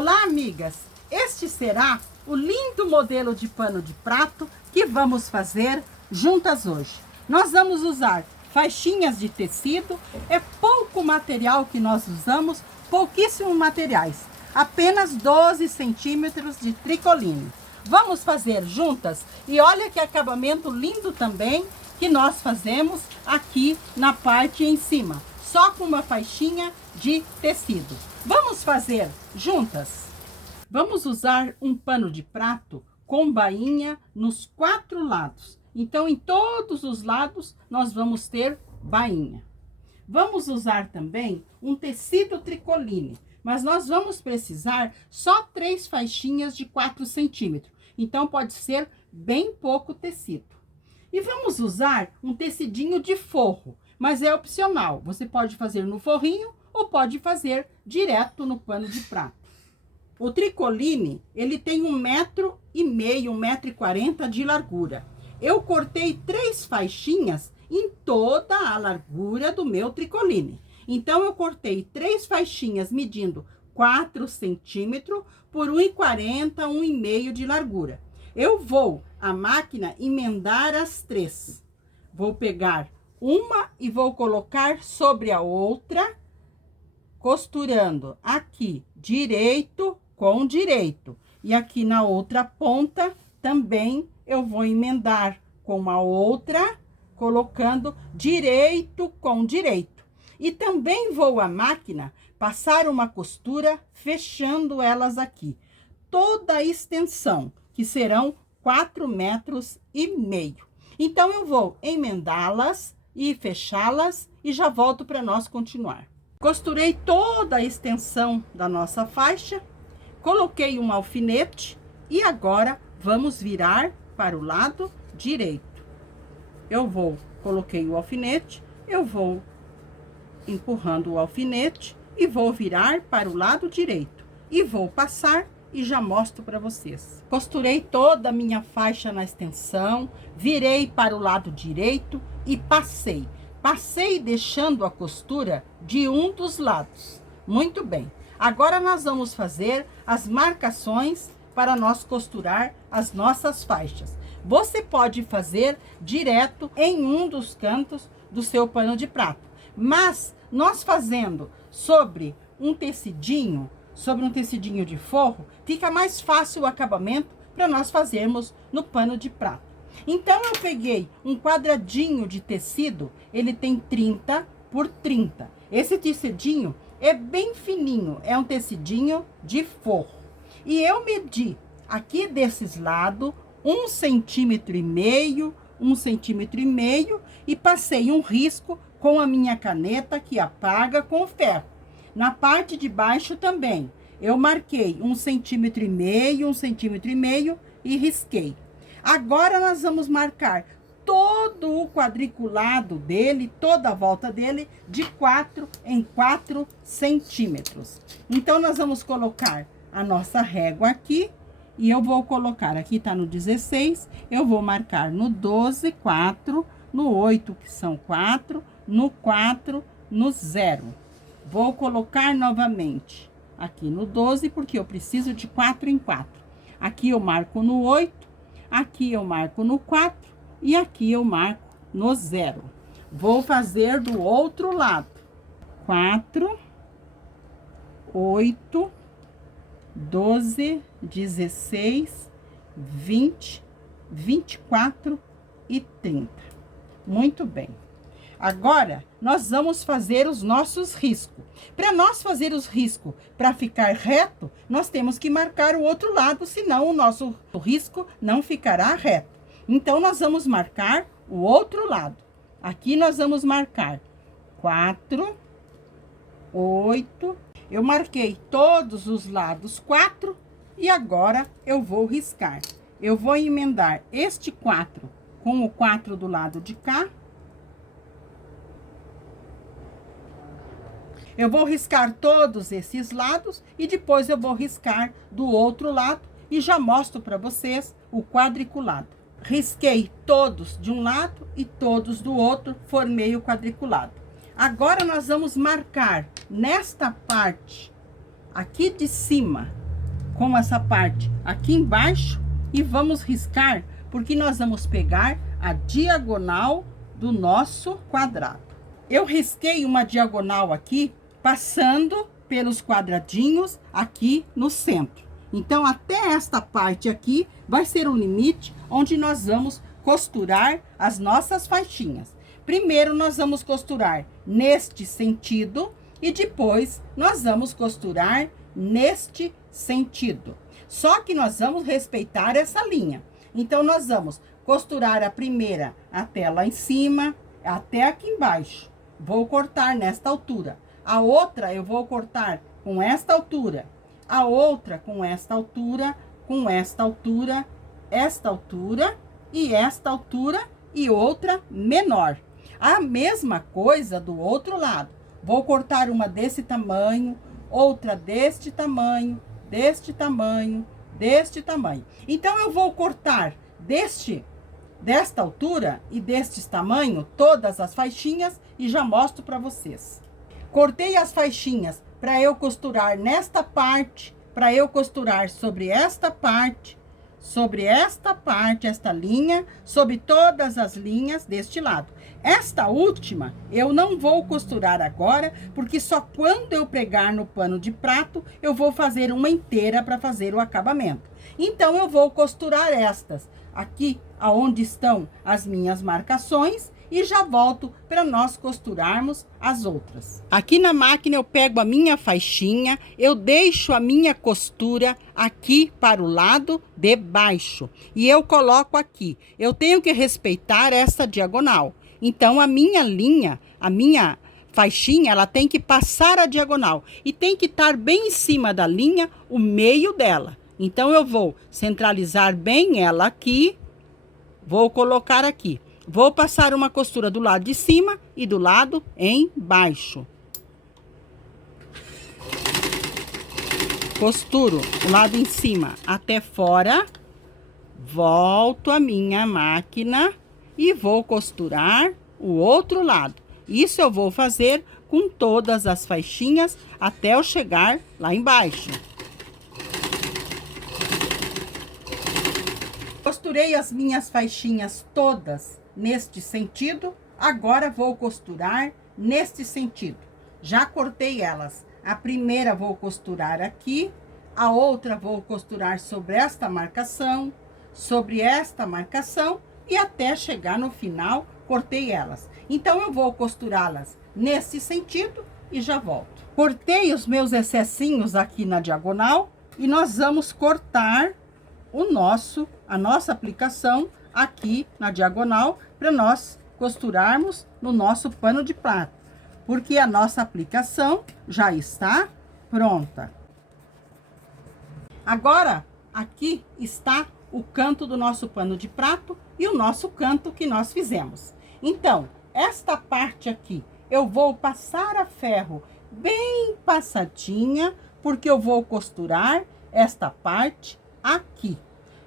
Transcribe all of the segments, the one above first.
Olá, amigas! Este será o lindo modelo de pano de prato que vamos fazer juntas hoje. Nós vamos usar faixinhas de tecido, é pouco material que nós usamos, pouquíssimos materiais, apenas 12 centímetros de tricoline. Vamos fazer juntas e olha que acabamento lindo também que nós fazemos aqui na parte em cima, só com uma faixinha de tecido. Vamos fazer juntas? Vamos usar um pano de prato com bainha nos 4 lados. Então, em todos os lados, nós vamos ter bainha. Vamos usar também um tecido tricoline, mas nós vamos precisar só 3 faixinhas de 4 centímetros. Então, pode ser bem pouco tecido. E vamos usar um tecidinho de forro, mas é opcional. Você pode fazer no forrinho ou pode fazer direto no pano de prato. O tricoline, ele tem 1,5 metro, 1,40 m de largura. Eu cortei 3 faixinhas em toda a largura do meu tricoline. Então, eu cortei 3 faixinhas medindo 4 centímetros por 1,40, 1,5 de largura. Eu vou, a máquina, emendar as 3. Vou pegar uma e vou colocar sobre a outra, costurando aqui direito com direito. E aqui na outra ponta também eu vou emendar com a outra, colocando direito com direito. E também vou à máquina passar uma costura fechando elas aqui. Toda a extensão, que serão 4,5 metros. Então, eu vou emendá-las e fechá-las e já volto para nós continuar. Costurei toda a extensão da nossa faixa, coloquei um alfinete e agora vamos virar para o lado direito. Coloquei o alfinete, eu vou empurrando o alfinete e vou virar para o lado direito. E vou passar e já mostro para vocês. Costurei toda a minha faixa na extensão, virei para o lado direito e passei. Passei deixando a costura de um dos lados. Muito bem. Agora nós vamos fazer as marcações para nós costurar as nossas faixas. Você pode fazer direto em um dos cantos do seu pano de prato. Mas nós fazendo sobre um tecidinho de forro, fica mais fácil o acabamento para nós fazermos no pano de prato. Então, eu peguei um quadradinho de tecido, ele tem 30 por 30. Esse tecidinho é bem fininho, é um tecidinho de forro. E eu medi aqui desses lados 1,5 centímetros, 1,5 cm, e passei um risco com a minha caneta que apaga com ferro. Na parte de baixo também, eu marquei 1,5 centímetros, 1,5 centímetros e risquei. Agora, nós vamos marcar todo o quadriculado dele, toda a volta dele, de 4 em 4 centímetros. Então, nós vamos colocar a nossa régua aqui, e eu vou colocar, aqui tá no 16, eu vou marcar no 12, 4, no 8, que são 4, no 4, no 0. Vou colocar novamente aqui no 12, porque eu preciso de 4 em 4. Aqui eu marco no 8, aqui eu marco no 4 e aqui eu marco no 0. Vou fazer do outro lado. 4, 8, 12, 16, 20, 24 e 30. Muito bem. Agora, nós vamos fazer os nossos riscos. Para nós fazer os riscos, para ficar reto, nós temos que marcar o outro lado, senão o nosso risco não ficará reto. Então, nós vamos marcar o outro lado. Aqui nós vamos marcar 4, 8. Eu marquei todos os lados 4 e agora eu vou riscar. Eu vou emendar este 4 com o 4 do lado de cá. Eu vou riscar todos esses lados e depois eu vou riscar do outro lado e já mostro para vocês o quadriculado. Risquei todos de um lado e todos do outro, formei o quadriculado. Agora, nós vamos marcar nesta parte aqui de cima com essa parte aqui embaixo e vamos riscar, porque nós vamos pegar a diagonal do nosso quadrado. Eu risquei uma diagonal aqui, passando pelos quadradinhos aqui no centro. Então, até esta parte aqui vai ser o limite onde nós vamos costurar as nossas faixinhas. Primeiro, nós vamos costurar neste sentido e depois nós vamos costurar neste sentido. Só que nós vamos respeitar essa linha. Então, nós vamos costurar a primeira até lá em cima, até aqui embaixo. Vou cortar nesta altura. A outra eu vou cortar com esta altura. A outra com esta altura, com esta altura, esta altura e esta altura e outra menor. A mesma coisa do outro lado. Vou cortar uma desse tamanho, outra deste tamanho, deste tamanho, deste tamanho. Então, eu vou cortar desta altura e destes tamanho, todas as faixinhas e já mostro para vocês. Cortei as faixinhas para eu costurar nesta parte, para eu costurar sobre esta parte, esta linha, sobre todas as linhas deste lado. Esta última eu não vou costurar agora, porque só quando eu pregar no pano de prato, eu vou fazer uma inteira para fazer o acabamento. Então, eu vou costurar estas aqui, aonde estão as minhas marcações, e já volto para nós costurarmos as outras. Aqui na máquina eu pego a minha faixinha, eu deixo a minha costura aqui para o lado de baixo e eu coloco aqui. Eu tenho que respeitar essa diagonal. Então, a minha linha, a minha faixinha, ela tem que passar a diagonal e tem que estar bem em cima da linha, o meio dela. Então, eu vou centralizar bem ela aqui, vou colocar aqui. Vou passar uma costura do lado de cima e do lado embaixo. Costuro o lado em cima até fora. Volto a minha máquina e vou costurar o outro lado. Isso eu vou fazer com todas as faixinhas até eu chegar lá embaixo. Costurei as minhas faixinhas todas neste sentido, agora vou costurar neste sentido. Já cortei elas. A primeira vou costurar aqui, a outra vou costurar sobre esta marcação, e até chegar no final, cortei elas. Então, eu vou costurá-las nesse sentido e já volto. Cortei os meus excessinhos aqui na diagonal e nós vamos cortar a nossa aplicação aqui na diagonal para nós costurarmos no nosso pano de prato, porque a nossa aplicação já está pronta. Agora, aqui está o canto do nosso pano de prato e o nosso canto que nós fizemos. Então, esta parte aqui, eu vou passar a ferro bem passadinha, porque eu vou costurar esta parte aqui.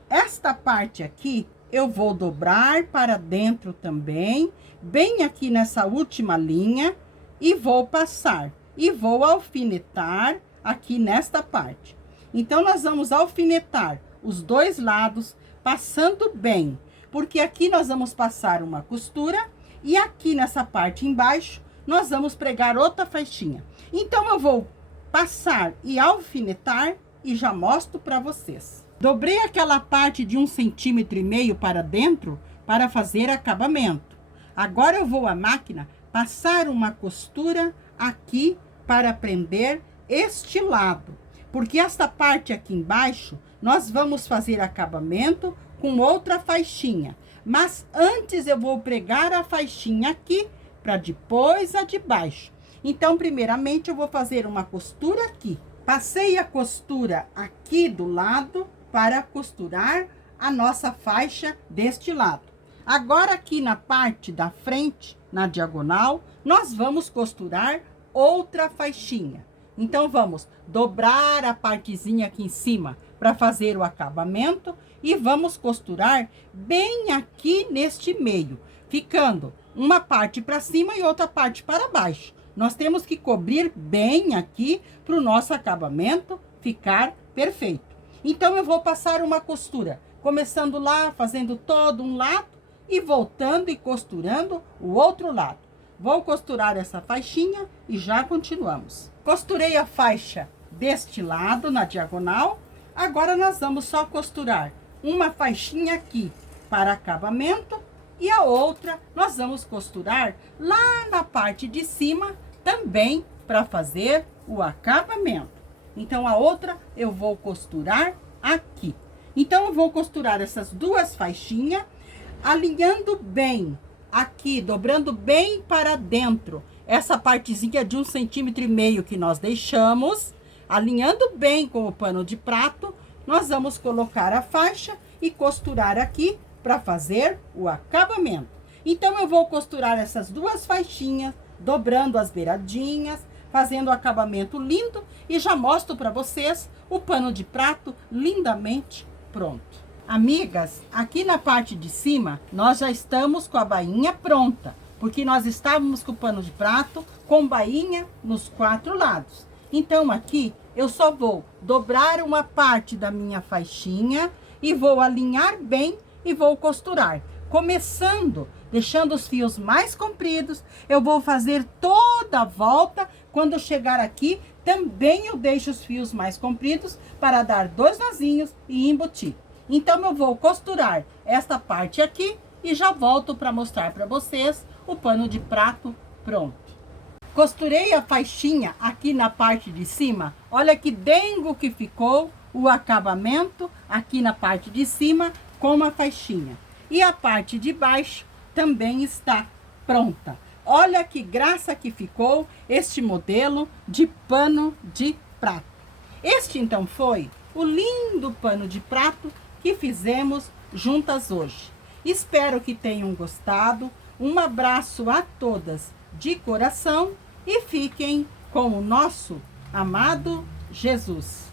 Esta parte aqui, eu vou dobrar para dentro também, bem aqui nessa última linha, e vou passar. E vou alfinetar aqui nesta parte. Então, nós vamos alfinetar os dois lados, passando bem. Porque aqui nós vamos passar uma costura, e aqui nessa parte embaixo, nós vamos pregar outra faixinha. Então, eu vou passar e alfinetar, e já mostro para vocês. Dobrei aquela parte de 1,5 cm para dentro para fazer acabamento. Agora eu vou à máquina passar uma costura aqui para prender este lado. Porque esta parte aqui embaixo, nós vamos fazer acabamento com outra faixinha. Mas antes eu vou pregar a faixinha aqui para depois a de baixo. Então, primeiramente, eu vou fazer uma costura aqui. Passei a costura aqui do lado para costurar a nossa faixa deste lado. Agora, aqui na parte da frente, na diagonal, nós vamos costurar outra faixinha. Então, vamos dobrar a partezinha aqui em cima para fazer o acabamento e vamos costurar bem aqui neste meio, ficando uma parte para cima e outra parte para baixo. Nós temos que cobrir bem aqui para o nosso acabamento ficar perfeito. Então, eu vou passar uma costura, começando lá, fazendo todo um lado e voltando e costurando o outro lado. Vou costurar essa faixinha e já continuamos. Costurei a faixa deste lado, na diagonal. Agora, nós vamos só costurar uma faixinha aqui para acabamento e a outra nós vamos costurar lá na parte de cima também para fazer o acabamento. Então, a outra eu vou costurar aqui. Então, eu vou costurar essas duas faixinhas, alinhando bem aqui, dobrando bem para dentro. Essa partezinha de 1,5 cm que nós deixamos, alinhando bem com o pano de prato, nós vamos colocar a faixa e costurar aqui para fazer o acabamento. Então, eu vou costurar essas duas faixinhas, dobrando as beiradinhas, fazendo o acabamento lindo e já mostro para vocês o pano de prato lindamente pronto. Amigas, aqui na parte de cima, nós já estamos com a bainha pronta, porque nós estávamos com o pano de prato com bainha nos 4 lados. Então, aqui, eu só vou dobrar uma parte da minha faixinha e vou alinhar bem e vou costurar. Começando, deixando os fios mais compridos, eu vou fazer toda a volta. Quando eu chegar aqui, também eu deixo os fios mais compridos para dar 2 nozinhos e embutir. Então, eu vou costurar esta parte aqui e já volto para mostrar para vocês o pano de prato pronto. Costurei a faixinha aqui na parte de cima. Olha que dengo que ficou o acabamento aqui na parte de cima com uma faixinha. E a parte de baixo também está pronta. Olha que graça que ficou este modelo de pano de prato. Este, então, foi o lindo pano de prato que fizemos juntas hoje. Espero que tenham gostado. Um abraço a todas de coração e fiquem com o nosso amado Jesus.